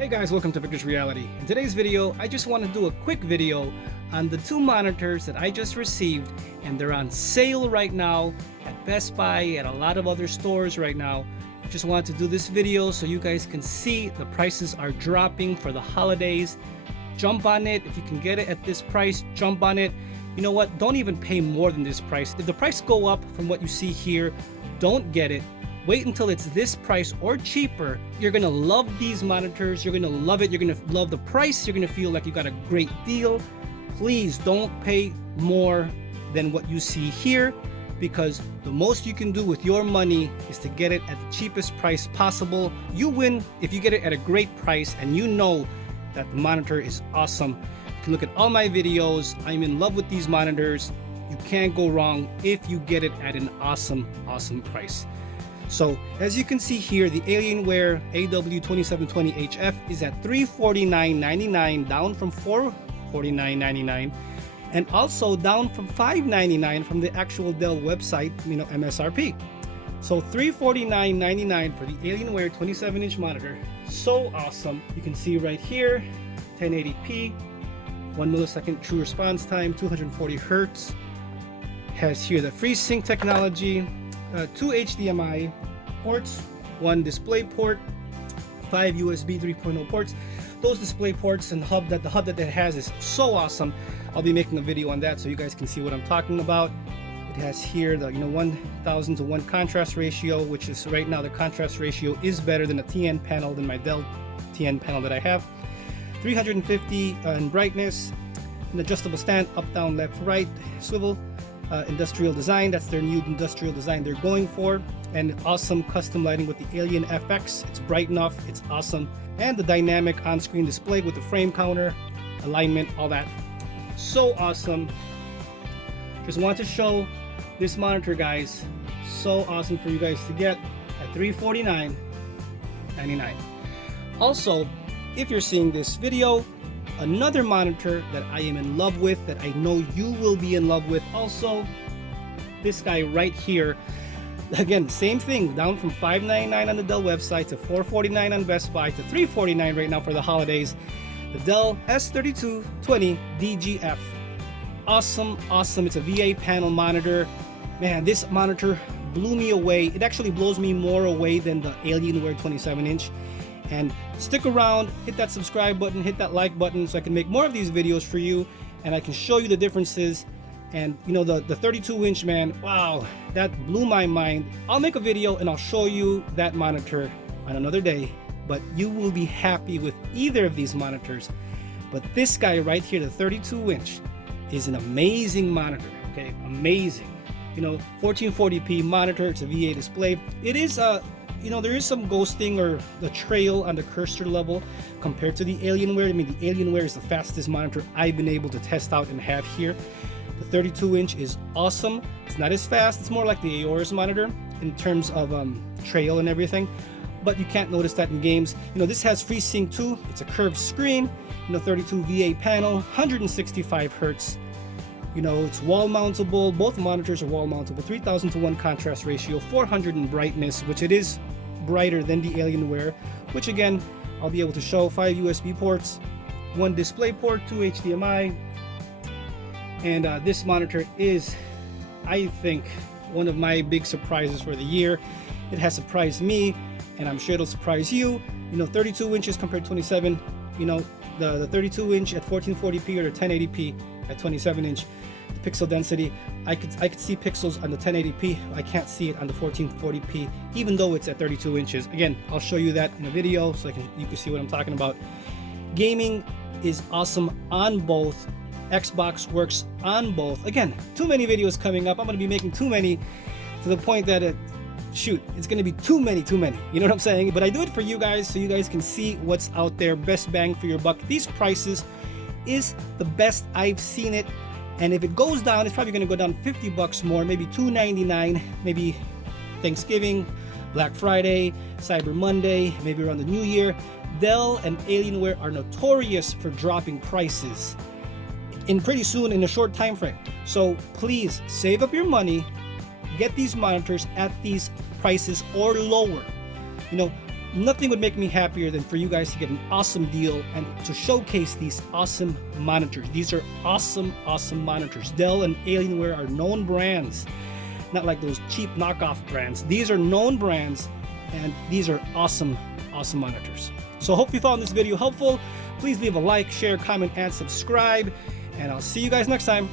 Hey guys, welcome to Victor's Reality. In today's video, I just want to do a quick video on the two monitors that I just received, and they're on sale right now at Best Buy, at a lot of other stores right now. I just wanted to do this video so you guys can see the prices are dropping for the holidays. Jump on it. If you can get it at this price, jump on it. You know what? Don't even pay more than this price. If the price go up from what you see here, don't get it. Wait until it's this price or cheaper. You're gonna love these monitors. You're gonna love it. You're gonna love the price. You're gonna feel like you got a great deal. Please don't pay more than what you see here, because the most you can do with your money is to get it at the cheapest price possible. You win if you get it at a great price and you know that the monitor is awesome. You can look at all my videos. I'm in love with these monitors. You can't go wrong if you get it at an awesome price. So as you can see here, the Alienware AW2720HF is at $349.99, down from $449.99, and also down from $599 from the actual Dell website, MSRP. So $349.99 for the Alienware 27-inch monitor. So awesome. You can see right here, 1080p, 1 millisecond true response time, 240 hertz. Has here the FreeSync technology. 2 HDMI ports, 1 display port, 5 USB 3.0 ports. Those display ports and the hub that it has is so awesome. I'll be making a video on that so you guys can see what I'm talking about. It has here the 1000 to 1 contrast ratio, which is right now the contrast ratio is better than a TN panel, than my Dell TN panel that I have. 350 in brightness, an adjustable stand, up, down, left, right, swivel. Industrial design, that's their new industrial design they're going for, and awesome custom lighting with the Alien FX. It's bright enough, it's awesome, and the dynamic on-screen display with the frame counter, alignment, all that. So awesome. Just want to show this monitor, guys. So awesome for you guys to get at $349.99. Also, if you're seeing this video, another monitor that I am in love with, that I know you will be in love with also, this guy right here. Again, same thing, down from $599 on the Dell website to $449 on Best Buy to $349 right now for the holidays. The Dell S3220 DGF. Awesome. It's a VA panel monitor. Man, this monitor blew me away. It actually blows me more away than the Alienware 27-inch. And stick around, hit that subscribe button, hit that like button so I can make more of these videos for you and I can show you the differences. And the 32-inch, man, wow, that blew my mind. I'll make a video and I'll show you that monitor on another day, but you will be happy with either of these monitors. But this guy right here, the 32-inch, is an amazing monitor, okay, amazing. 1440p monitor, it's a VA display. It is there is some ghosting or the trail on the cursor level compared to the Alienware. I mean, the Alienware is the fastest monitor I've been able to test out and have here. The 32-inch is awesome. It's not as fast. It's more like the Aorus monitor in terms of trail and everything, but you can't notice that in games. This has FreeSync too. It's a curved screen, 32 VA panel, 165 hertz. It's wall mountable. Both monitors are wall mountable. 3000 to 1 contrast ratio, 400 in brightness, which it is brighter than the Alienware, which again, I'll be able to show. 5 USB ports, 1 display port, 2 HDMI. And this monitor is, I think, one of my big surprises for the year. It has surprised me, and I'm sure it'll surprise you. 32 inches compared to 27. The 32-inch at 1440p or the 1080p at 27-inch. The pixel density, I could see pixels on the 1080p. I can't see it on the 1440p, even though it's at 32 inches. Again, I'll show you that in a video so you can see what I'm talking about. Gaming is awesome on both. Xbox works on both. Again, too many videos coming up. I'm going to be making too many to the point that it's going to be too many. You know what I'm saying? But I do it for you guys so you guys can see what's out there. Best bang for your buck. These prices is the best I've seen it, and if it goes down, it's probably going to go down $50 more, maybe $299, maybe Thanksgiving, Black Friday, Cyber Monday, maybe around the New Year. Dell and Alienware are notorious for dropping prices pretty soon in a short time frame. So please save up your money, get these monitors at these prices or lower. Nothing would make me happier than for you guys to get an awesome deal and to showcase these awesome monitors. These are awesome monitors. Dell and Alienware are known brands, not like those cheap knockoff brands. These are known brands, and these are awesome monitors. So I hope you found this video helpful. Please leave a like, share, comment, and subscribe, and I'll see you guys next time.